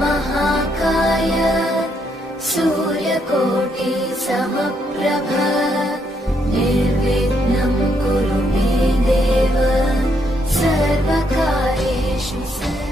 महाकाय सूर्यकोटि समप्रभ निर्विघ्नं कुरु मे देव सर्वकार्येषु सर्वदा।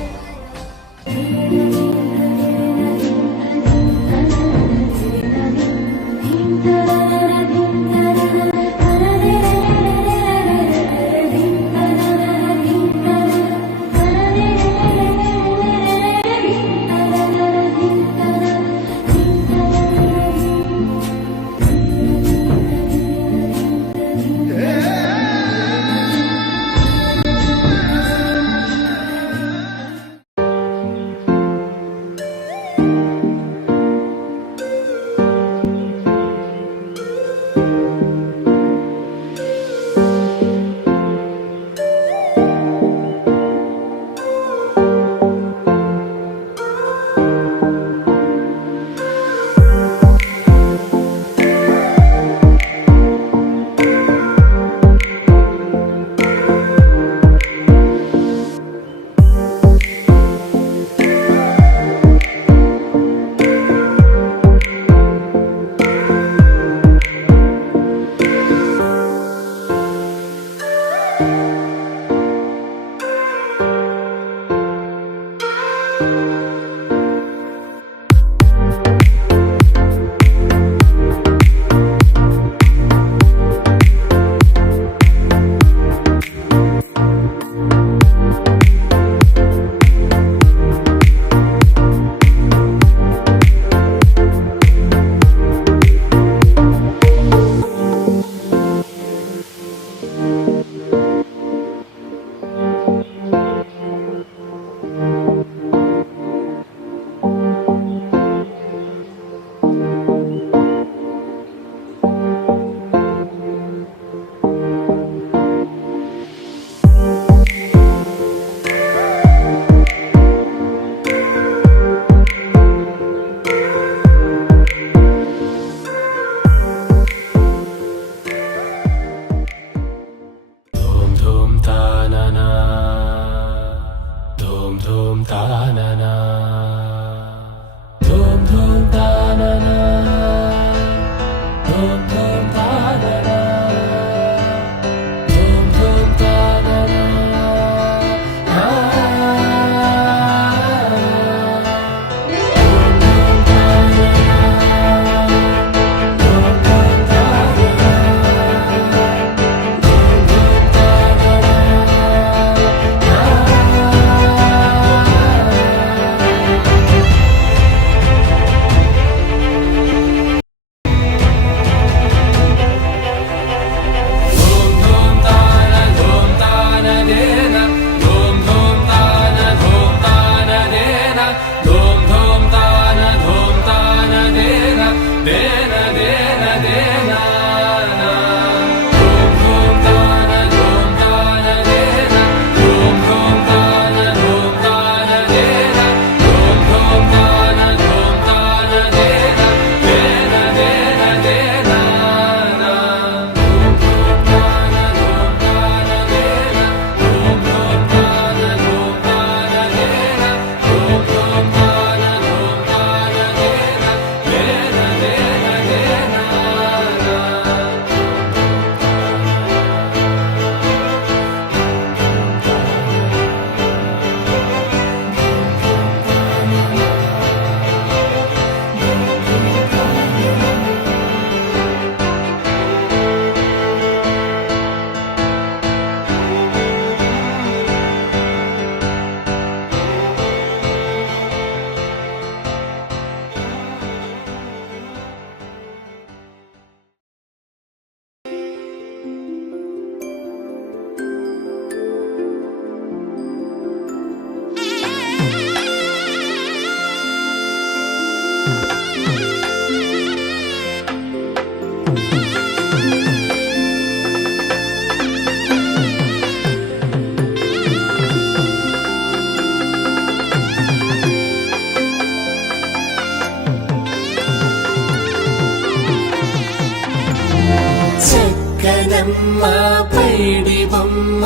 బొమ్మ పైడి బొమ్మ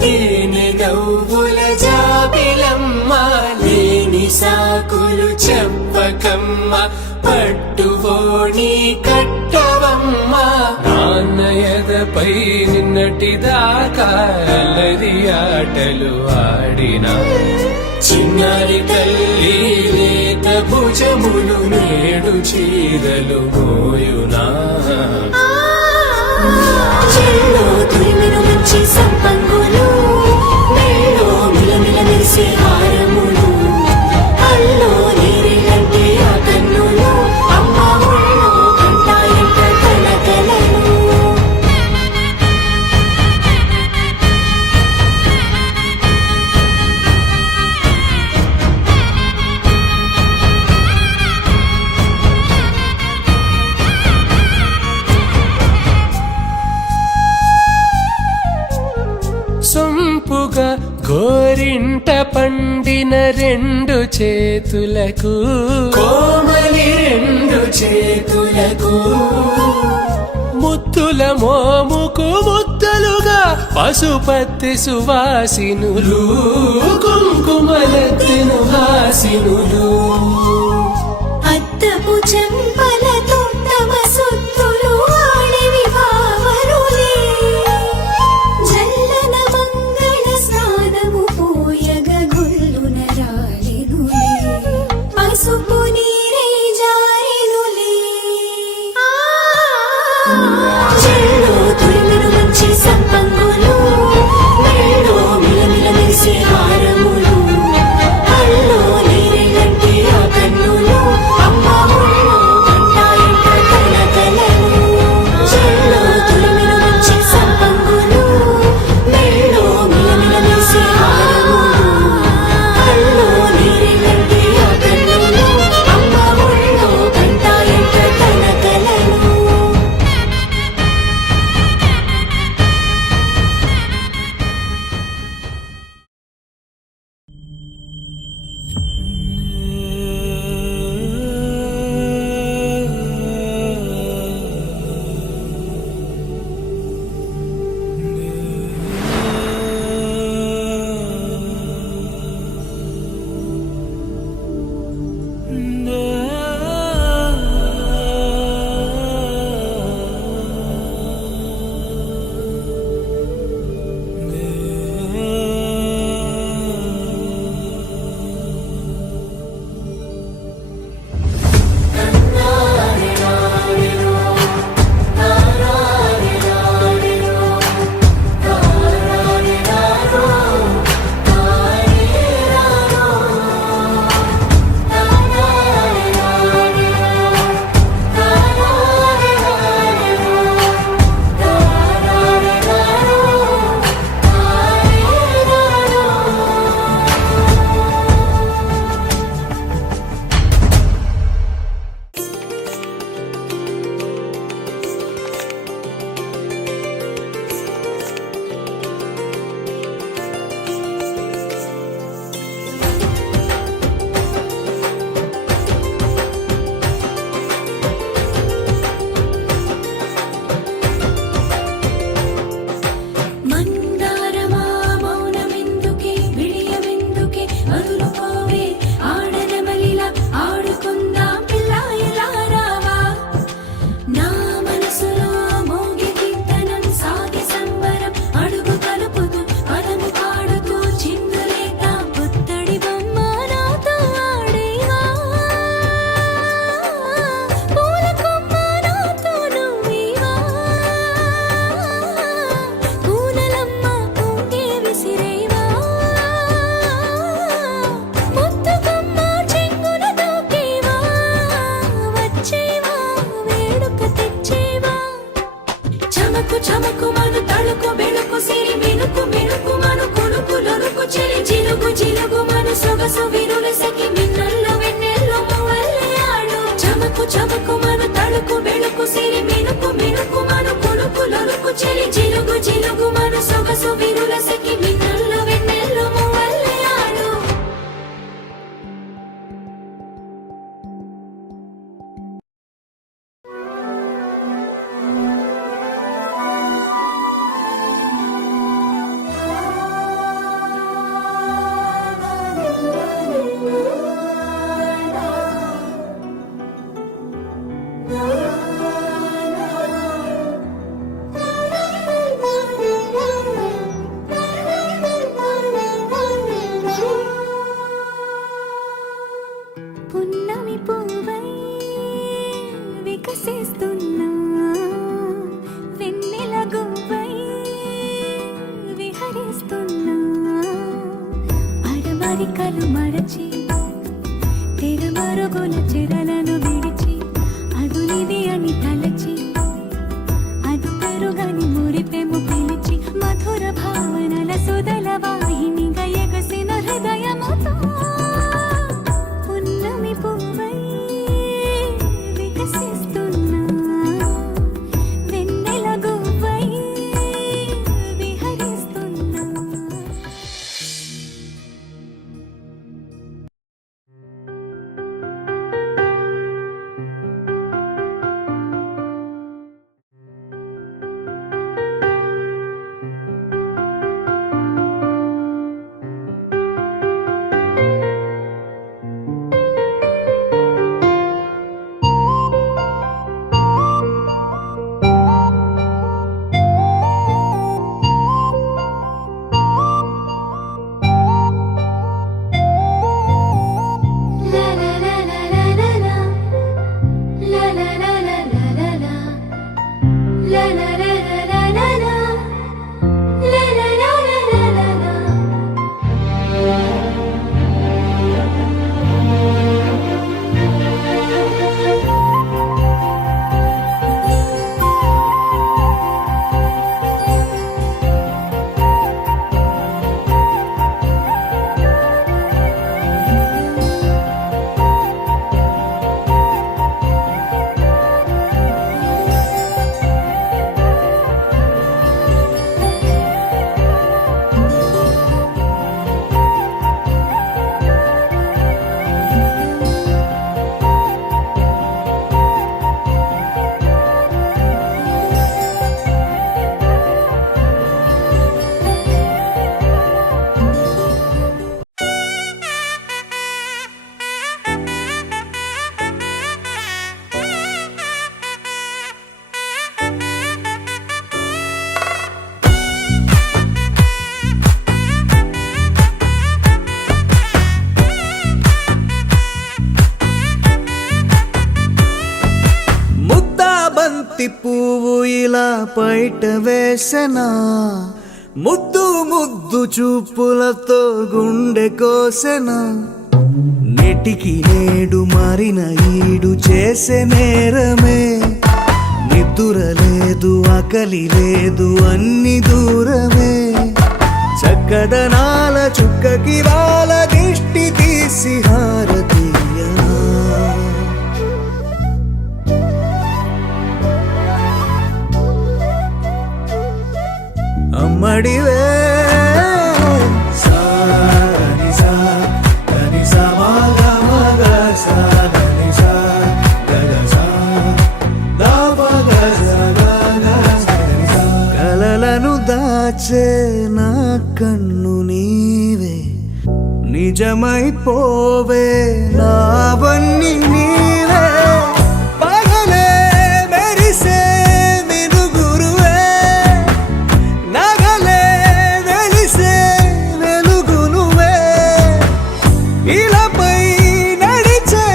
తేనె నవ్వుల జాబిలమ్మ లేని సాకులు బతుకమ్మ పట్టువోణి కట్టవమ్మ నాన్నయదపై నిన్నటిదాకా అల్లరి ఆటలు ఆడినా చిన్నారి తల్లి లేత భుజములు నేడు చీరలు మోయునా చెల్లో తురిమిను మంచి సంపంగులు మెళ్ళో మిలమిల మెరిసే హారములు అల్లో నీరిలంటే ఆ కన్నులు అమ్మ ఒళ్ళో కంటాయంట కలకలను సొంపుగా గోరింట పండిన రెండు చేతులకు కోమలి రెండు చేతులకు ముత్తుల మోముకు ముద్దలుగా పశుపతి సువాసినులు కుంకుమలెత్తిను హాసినులు అద్దపు చెంపలతో తమ సుత్తులు ఆడివి భావరులే జల్లన మంగళ స్నానము పోయగ గొల్లున రాలెనులే పసుపు నీరై జారెనులే చెల్లో తురిమిను మంచి సంపంగులు మెళ్ళో మిలమిల మెరిసే హారములు అల్లో నీరెళ్ళ బాధలు మరచి తెర మరుగుల చెరలను విడిచి అదునిది అని తలచి అదు పెరుగని మురిపెము పిలిచి మధుర భావనల సుదల వాహినిగా ఎగసిన హృదయముతో పున్నమి పువ్వై వికసిస్తున్నా వెన్నెల గువ్వై విహరిస్తున్నా. బంతి పువ్వు ఇలా పైట వేసెనా ముద్దు ముద్దు చూపులతో గుండె కోసెనా నెటికి నేడు మారిన ఈడు చేసే నేరమే నిద్ర లేదు ఆకలి లేదు అన్ని దూరమే చక్కదనాల చుక్కకి వాళ్ళ దిష్టి తీసి హారతీయనా అమ్మడివే కలలను దాచే నా కన్ను నీవే నిజమైపోవే నావన్నీ నీవే పగలే మెరిసే మినుగురువే నగలే వెలిసే వెలుగు నువ్వే ఇలాపై నడిచే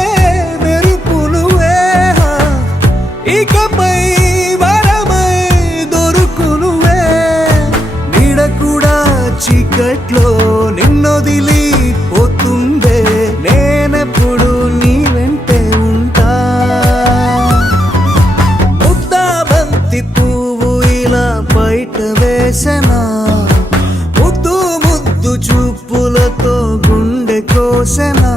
మెరుపు నువ్వే ఇకపై వరమై దొరుకు నువ్వే నీడ కూడా చీకట్లో నిన్నొదిలి పోతుందే నేనెప్పుడు నీ వెంటే ఉంటా ముద్దా బంతి పువ్వు ఇలా బయట వేసెనా ముద్దు ముద్దు చూపులతో గుండె కోసెనా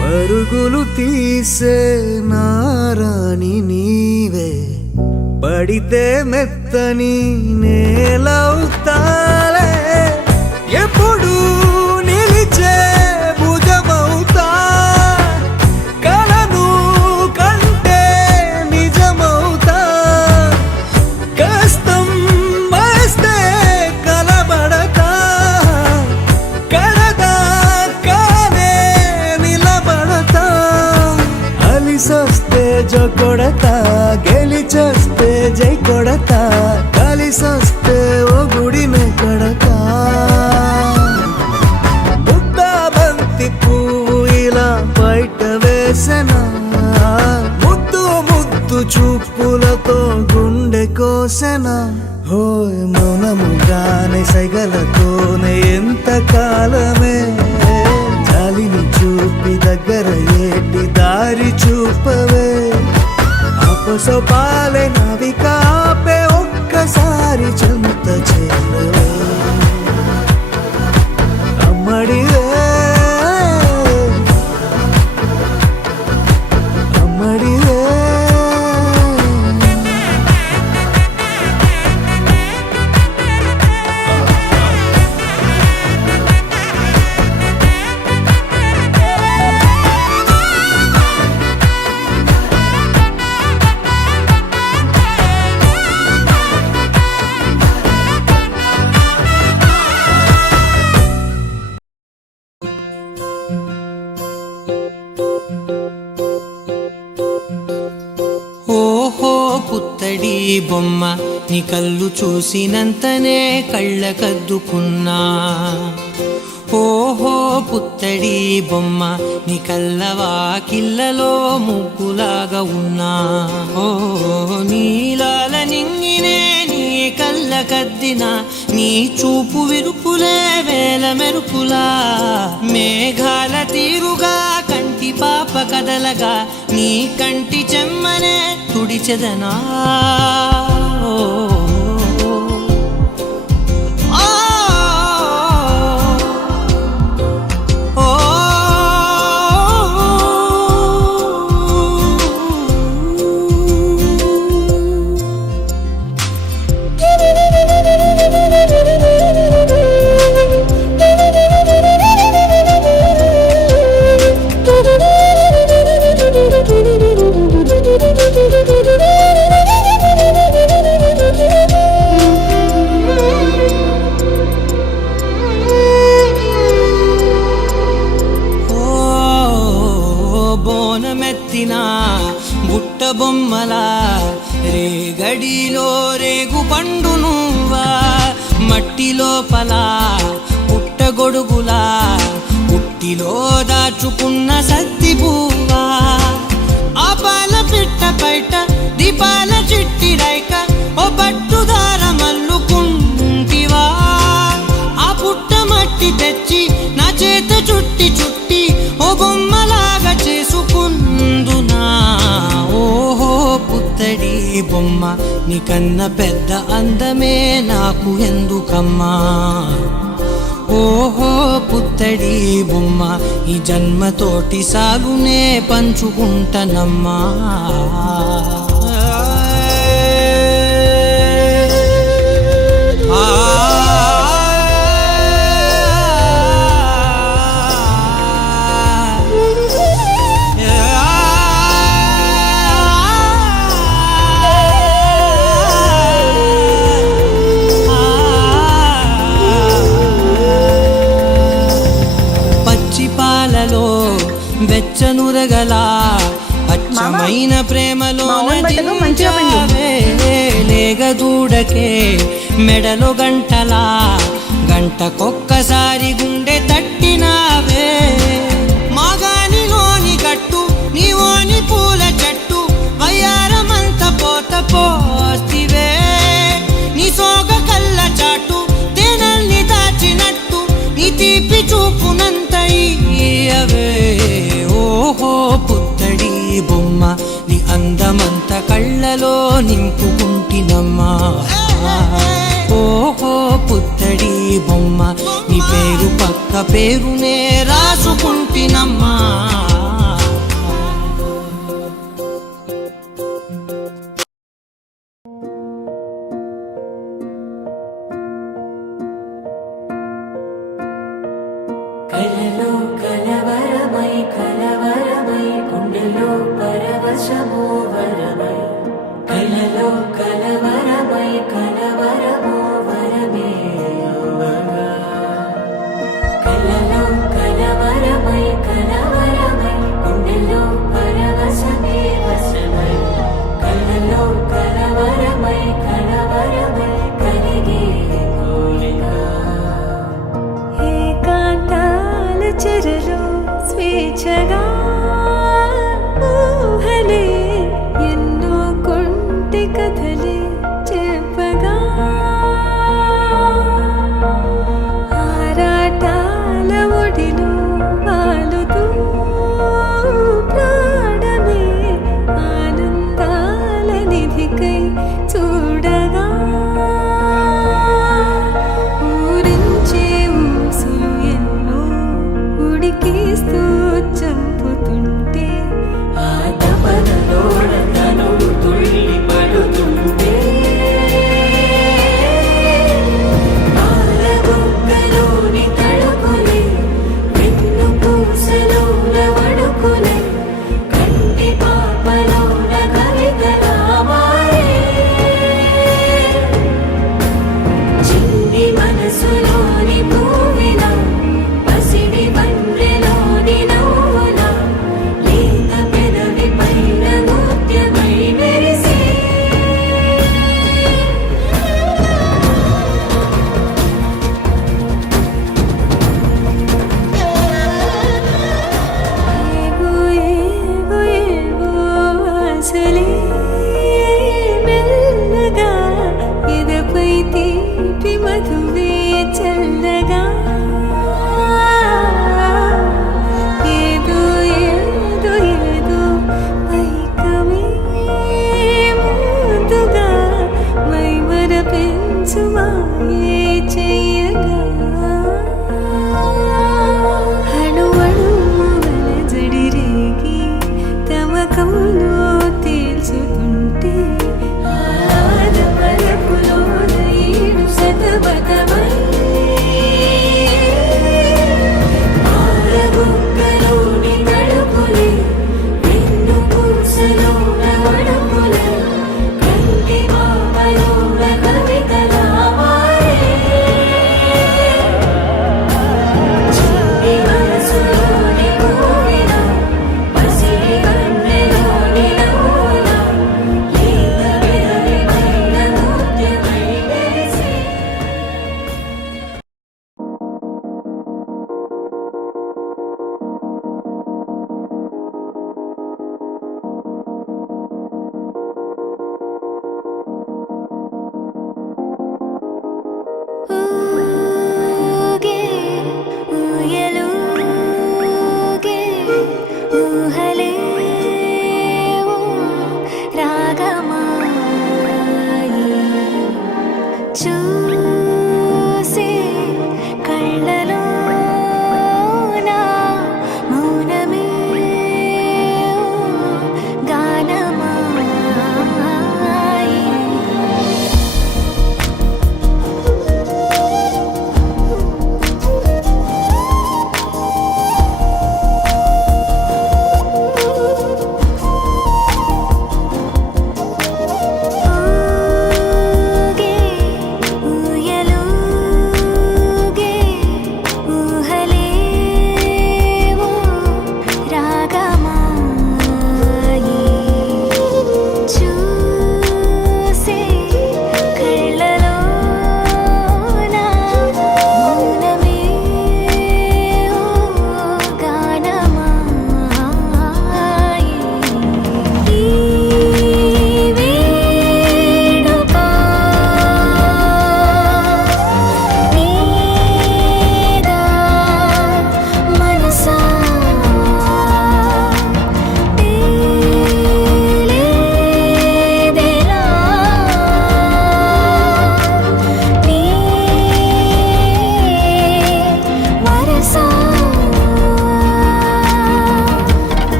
పరుగులు తీసే నారాణి నీవే పడితే మెత్తని నేలవుతాలే ఎప్పుడు నిలిచే భుజమవుతా కలను కంటే నిజమవుతా కష్టం వస్తే కలబడతా కడదాకానే నిలబడతా అలిసొస్తే జో కొడతా గెలిచొస్తే జై కొడతా సస్తే ఓ గుడినే కడతా ముద్దా బంతి పువ్వు ఇలా బయట వేసెనా ముద్దు ముద్దు చూపులతో గుండె కోసెనా హోయ్ మౌనముగానే సైగలతోనే ఎంత కాలమే జాలిని చూపి దగ్గర ఏటి దారి చూపవే అపసపాలే నవికాపే ఒక్కసారి చెంత చేరవే అమ్మడివే అమ్మడివే ఓహో పుత్తడి బొమ్మ నీ కళ్ళు చూసినంతనే కళ్ళకద్దుకున్నా ఓహో పుత్తడి బొమ్మ నీ కళ్ళవాకిళ్ళలో ముగ్గులాగా ఉన్నా ఓ నీలాల నింగినే నీ కళ్ళకద్దిన నీ చూపు విరుపులే వేల మెరుపులా మేఘాల తీరుగా కంటి పాప కదలగా నీ కంటి చెమ్మనే తుడిచెదనా బోనమెత్తిన బుట్ట బొమ్మలా రేగడిలో రేగు పండు నువ్వా మట్టి లోపల పుట్టగొడుగులా పుట్టిలో దాచుకున్న సత్తి పువ్వా ఆ పాల పిట్ట బయట దీపాల చిట్టి రైక ఓ పట్టుదార మల్లుకుంటివా ఆ పుట్ట మట్టి తెచ్చి నా చేత చుట్టి చుట్టి ఓ బొమ్మలాగా చేసుకుందునా ఓహో పుత్తడి బొమ్మ నీకన్నా పెద్ద అందమే నాకు ఎందుకమ్మా ఓహో పుత్తడి బొమ్మ ఈ జన్మతోటి సాగునే పంచుకుంటనమ్మా పాలలో వెచ్చనురగల అచ్చమైన ప్రేమలో లేగదూడకే మెడలో గంటలా గంటకొక్కసారి గుండె తట్టినావే మాగానిలోని గట్టు నీవోని పూల చెట్టు వయ్యారమంత పోత పోస్తివే నీ సోగ కళ్ళ చాటు తేనల్ని దాచినట్టు నీ తీపి చూపునంత ఇయ్యవే ఓహో పుత్తడి బొమ్మ నీ అందమంత కళ్ళలో నింపుకుంటినమ్మా ఓహో పుత్తడి బొమ్మ నీ పేరు పక్క పేరునే రాసుకుంటినమ్మా కలలో కలవరమై కలవరమై గుండెలో పరవశమో వరమై కలలో కలవరమై కలవరమో వరమే అవ్వగా కలలో కలవరమై కలవరమై గుండెలో పరవశమే వశమై కలలో కలవరమై కలవరమై చెరలో స్వేచ్ఛగా ఊహలే ఎన్నో కొంటె కథలే చెప్పగా ఆరాటాల ఒడిలో వాలుతూ ప్రాణమే ఆనందాల నిధికై చూడగా ఊరించే ఊసులు ఎన్నో ఉడికిస్తూ చంపుతూ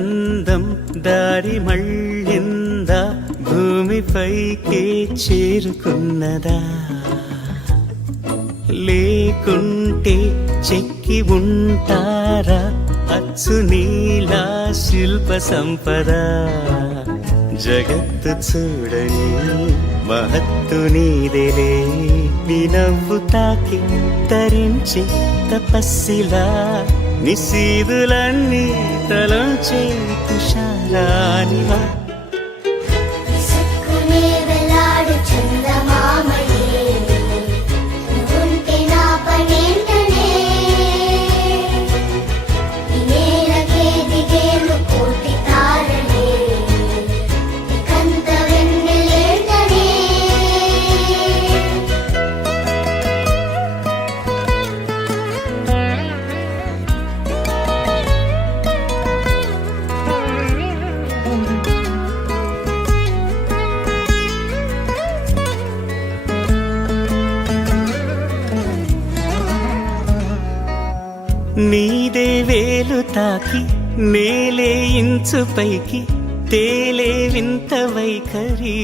అందం దారి మళ్ళిందా భూమిపైకే చేరుకున్నదా లేకుంటే చెక్కి ఉంటారా అచ్చు నీలా శిల్ప సంపద జగత్తు చూడని మహత్తు నీదేలే నీ నవ్వు తాకి తరించి తపస్సిలా నిశీదులన్నీ తలంచే తుషారానివా విసుక్కునే వెలాడు చందమామయే నువ్వుంటే నా పనేంటనే ఈ నేలకే దిగేను కోటి తారలే ఇకంత వెన్నెలేంటనే నీదే వేలు తాకి నేలే ఇంచు పైకి తేలే వింత వైఖరి